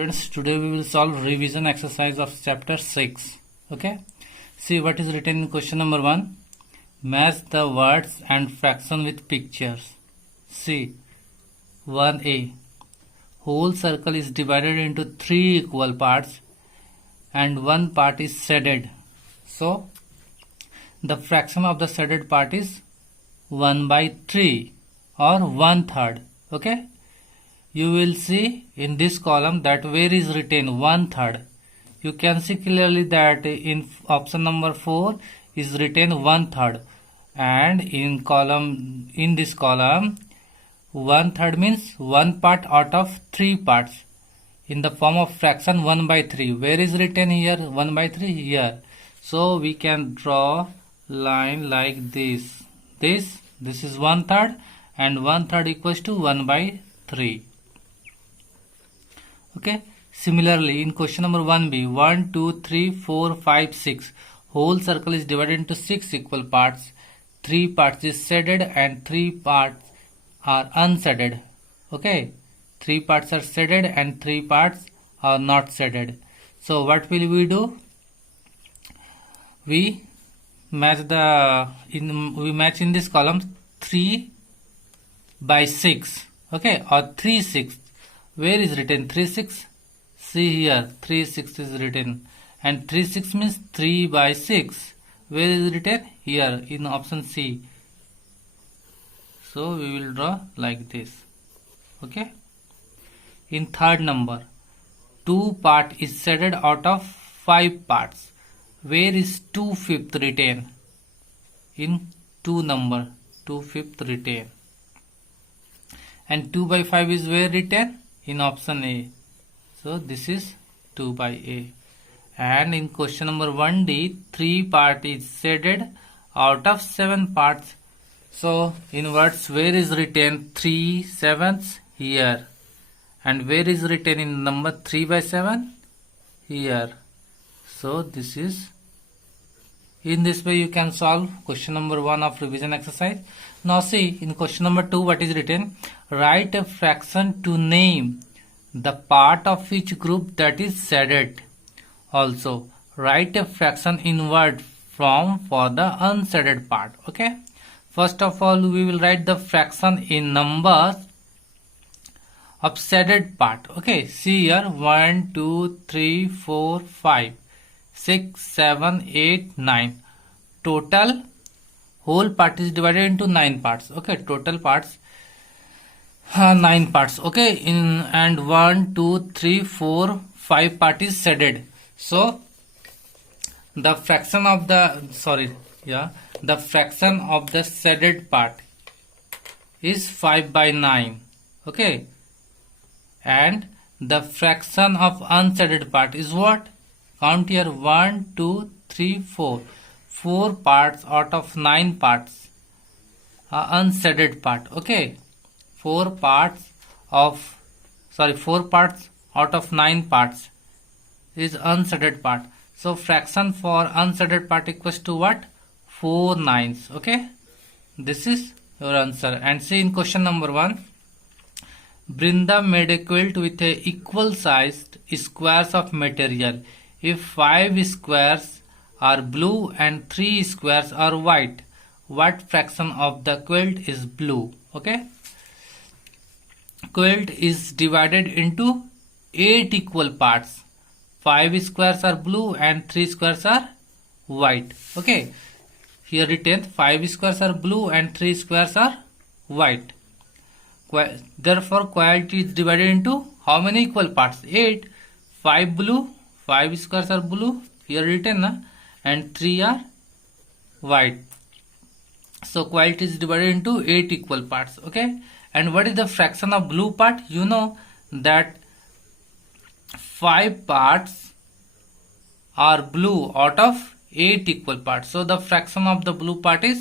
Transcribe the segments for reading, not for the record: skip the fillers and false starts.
Friends, today we will solve revision exercise of chapter 6. Okay, see what is written in question number 1. Match the words and fraction with pictures. See 1a. Whole circle is divided into 3 equal parts and one part is shaded. So the fraction of the shaded part is 1/3 or 1/3. Okay, you will see in this column that where is written 1/3. You can see clearly that in option number 4 is written 1/3, and in this column 1/3 means one part out of 3 parts in the form of fraction 1/3. Where is written here 1/3? Here. So we can draw line like this. This is 1/3 and 1/3 equals to 1/3. Okay, similarly in question number 1b, 1 2 3 4 5 6 whole circle is divided into 6 equal parts. 3 parts is shaded and 3 parts are unshaded. Okay, 3 parts are shaded and 3 parts are not shaded. So what will we do? We match in this column 3/6. Okay, or 3/6. Where is written 3/6? See here 3/6 is written, and 3/6 means 3/6. Where is written? Here in option C. So we will draw like this. Okay, in third number 2 part is shaded out of 5 parts. Where is 2/5 written? In 2 number 2/5 written, and 2/5 is where written? In option A. So this is 2/A. And in question number 1D, 3 part is shaded out of 7 parts. So in words, where is written 3/7 here, and where is written in number 3/7 here. So this is, in this way you can solve question number 1 of revision exercise. Now see in question number 2 what is written. Write a fraction to name the part of each group that is shaded. Also write a fraction in word form for the unshaded part. Okay, first of all we will write the fraction in numbers of shaded part. Okay, see here 1 2 3 4 5 6 7 8 9. Total whole part is divided into 9 parts. Okay, total parts 9 parts. Okay, and 1 2 3 4 5 part is shaded. So the fraction of the fraction of the shaded part is 5/9. Okay, and the fraction of unshaded part is what? Count here 1 2 3 4. 4 parts out of 9 parts are unshaded part. Okay, 4 parts out of 9 parts is unshaded part. So fraction for unshaded part equals to what? 4/9. Okay, this is your answer. And see in question number 1, Brinda made a quilt with a equal sized squares of material. If 5 squares are blue and 3 squares are white, what fraction of the quilt is blue? Okay, quilt is divided into 8 equal parts. 5 squares are blue and 3 squares are white. Okay, here written 5 squares are blue and 3 squares are white. Therefore quilt is divided into how many equal parts? 8. 5 blue, 5 squares are blue, here written and 3 are white. So quilt is divided into 8 equal parts. Okay, and what is the fraction of blue part? You know that 5 parts are blue out of 8 equal parts. So the fraction of the blue part is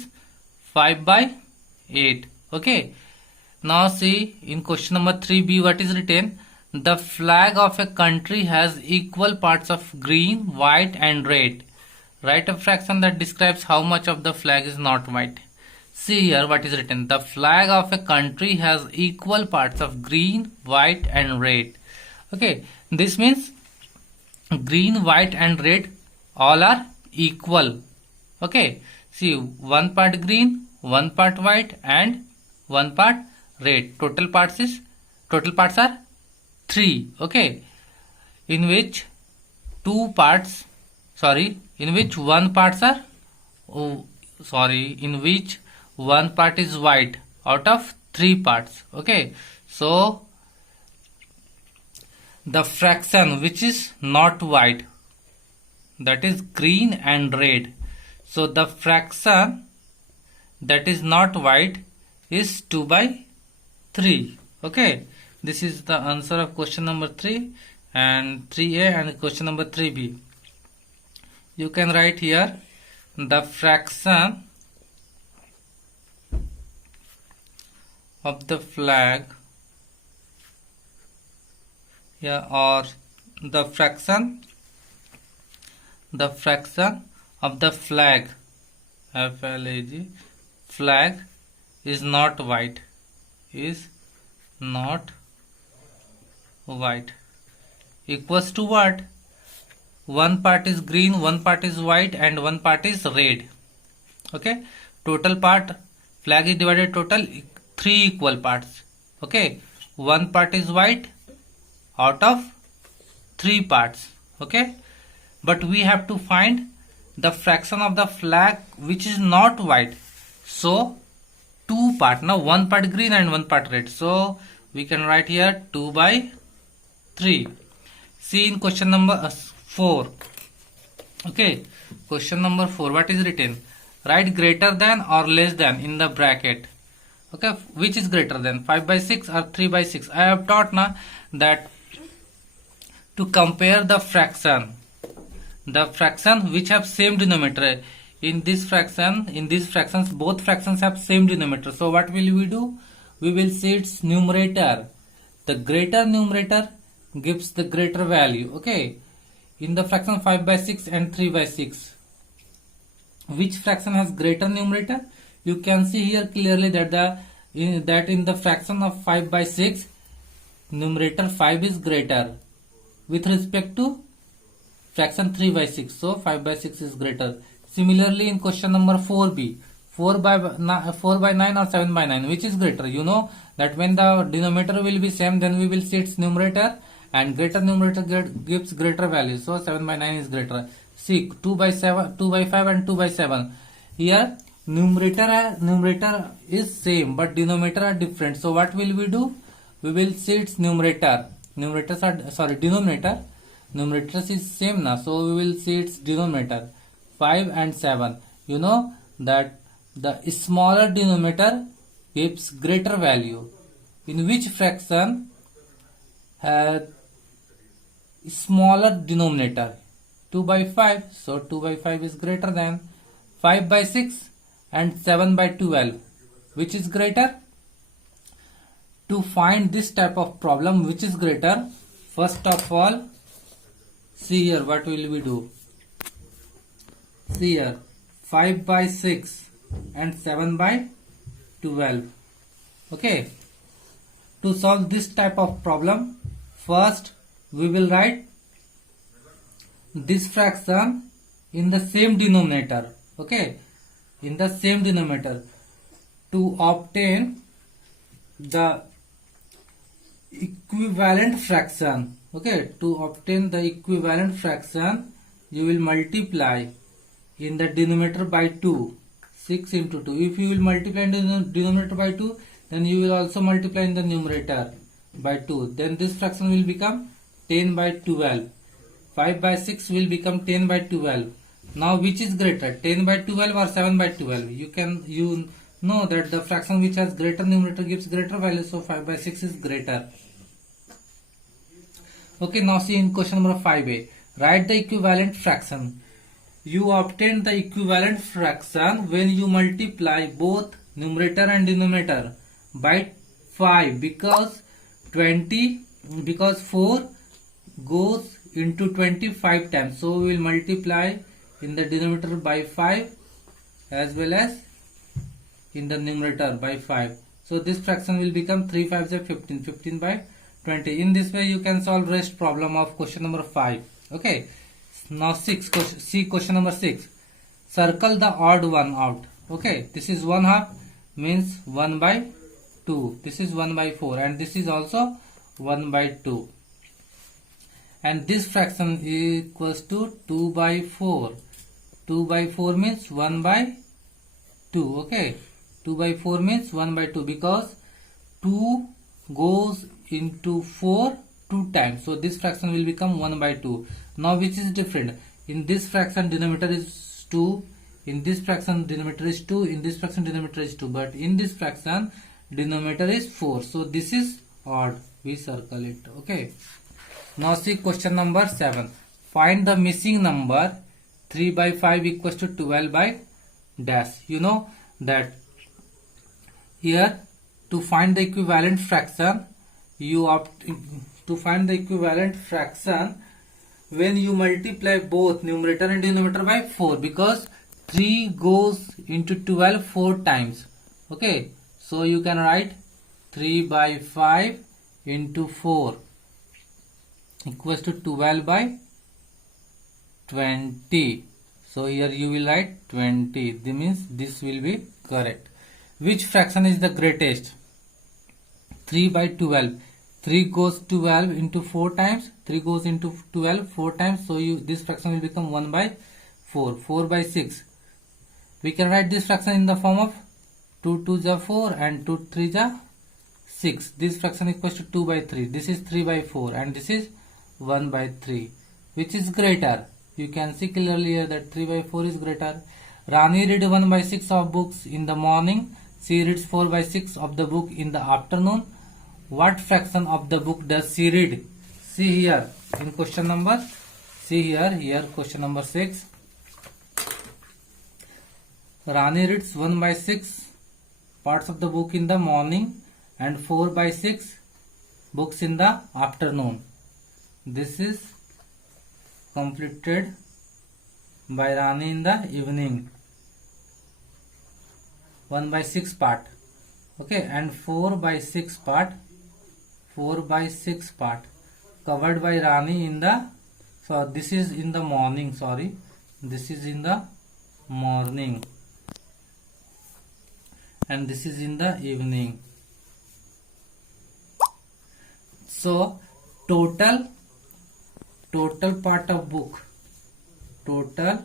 5/8. Okay, now see in question number 3b what is written. The flag of a country has equal parts of green, white and red. Write a fraction that describes how much of the flag is not white. See here what is written. The flag of a country has equal parts of green, white and red. Okay, This means green, white and red all are equal. Okay, see, one part green, one part white and one part red. Total parts are 3. Okay, in which one parts are in which one part is white out of 3 parts. Okay, so the fraction which is not white, that is green and red. So the fraction that is not white is 2 by 3. Okay, this is the answer of question number 3 and 3a and question number 3b. You can write here the fraction of the flag, or the fraction of the flag, FLAG, flag is not white, equals to what? One part is green, one part is white and one part is red. Okay, total part, flag is divided total 3 equal parts. Okay, one part is white out of 3 parts. Okay, but we have to find the fraction of the flag which is not white. So 2 part, now one part green and one part red. So we can write here 2 by 3. See in question number 4. Okay, question number 4, what is written? Write greater than or less than in the bracket. Okay, which is greater than 5 by 6 or 3 by 6? I have taught now that to compare the fraction which have same denominator. In these fractions, both fractions have same denominator. So what will we do? We will see its numerator. The greater numerator gives the greater value. Okay, in the fraction 5 by 6 and 3 by 6, which fraction has greater numerator? You can see here clearly that in the fraction of 5 by 6, numerator 5 is greater with respect to fraction 3 by 6. So 5 by 6 is greater. Similarly, in question number 4b, 4 by 9 or 7 by 9, which is greater? You know that when the denominator will be same, then we will see its numerator, and greater numerator gives greater value. So 7 by 9 is greater. See, 2 by 7, 2 by 5 and 2 by 7. Here numerator is same but denominator are different. So what will we do? We will see its numerator. Denominator is same now. So we will see its denominator. 5 and 7. You know that the smaller denominator gives greater value. In which fraction has smaller denominator? 2 by 5. So 2 by 5 is greater than 5 by 6 and 7 by 12. Which is greater? To find this type of problem, which is greater, first of all, see here what will we do. See here, 5 by 6 and 7 by 12. Okay, to solve this type of problem, first we will write this fraction in the same denominator. Okay, in the same denominator. To obtain the equivalent fraction, okay, to obtain the equivalent fraction, you will multiply in the denominator by 2. 6 into 2. If you will multiply in the denominator by 2, then you will also multiply in the numerator by 2. Then this fraction will become 10 by 12. 5 by 6 will become 10 by 12. Now which is greater, 10 by 12 or 7 by 12? You know that the fraction which has greater numerator gives greater value. So 5 by 6 is greater. Okay, now see in question number 5a. Write the equivalent fraction. You obtain the equivalent fraction when you multiply both numerator and denominator by 5, because 4 goes into 25 times. So we will multiply in the denominator by 5 as well as in the numerator by 5. So this fraction will become 3 5s are 15. 15 by 20. In this way you can solve rest problem of question number 5. Okay. Now see question number 6. Circle the odd one out. Okay. This is 1/2 means 1/2. This is 1/4 and this is also 1/2. And this fraction equals to 2/4. 2/4 means 1/2. Okay. 2/4 means 1/2 because 2 goes into 4 2 times. So this fraction will become 1/2. Now which is different? In this fraction denominator is 2. In this fraction denominator is 2. In this fraction denominator is 2. But in this fraction denominator is 4. So this is odd. We circle it. Okay. Now see question number 7. Find the missing number 3/5 equals to 12 by dash. You know that here to find the equivalent fraction, you opt to find the equivalent fraction when you multiply both numerator and denominator by 4 because 3 goes into 12 4 times. Okay, so you can write 3/5 into 4 equals to 12/20. So here you will write 20. This means this will be correct. Which fraction is the greatest? 3/12. 3 goes 12 into 4 times. 3 goes into 12 4 times. So this fraction will become 1/4. 4/6. We can write this fraction in the form of 2 2s are 4 and 2 3s are 6. This fraction equals to 2/3. This is 3/4 and this is 1/3. Which is greater? You can see clearly here that 3/4 is greater. Rani read 1/6 of books in the morning. She reads 4/6 of the book in the afternoon. What fraction of the book does she read? See here in question number. See here question number 6. Rani reads 1/6 parts of the book in the morning and 4/6 books in the afternoon. This is completed by Rani in the evening. 1/6 part. Okay, and 4/6 part. 4/6 part covered by Rani in the. So this is in the morning. Sorry, this is in the morning, and this is in the evening. So total part of book. Total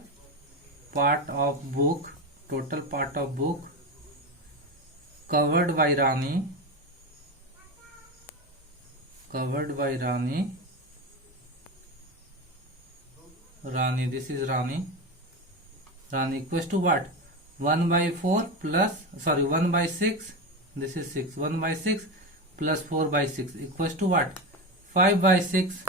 part of book covered by Rani. Rani, this is Rani. Rani equals to what? 1/4 plus 1/6. This is 6. 1/6 plus 4/6 equals to what? 5/6.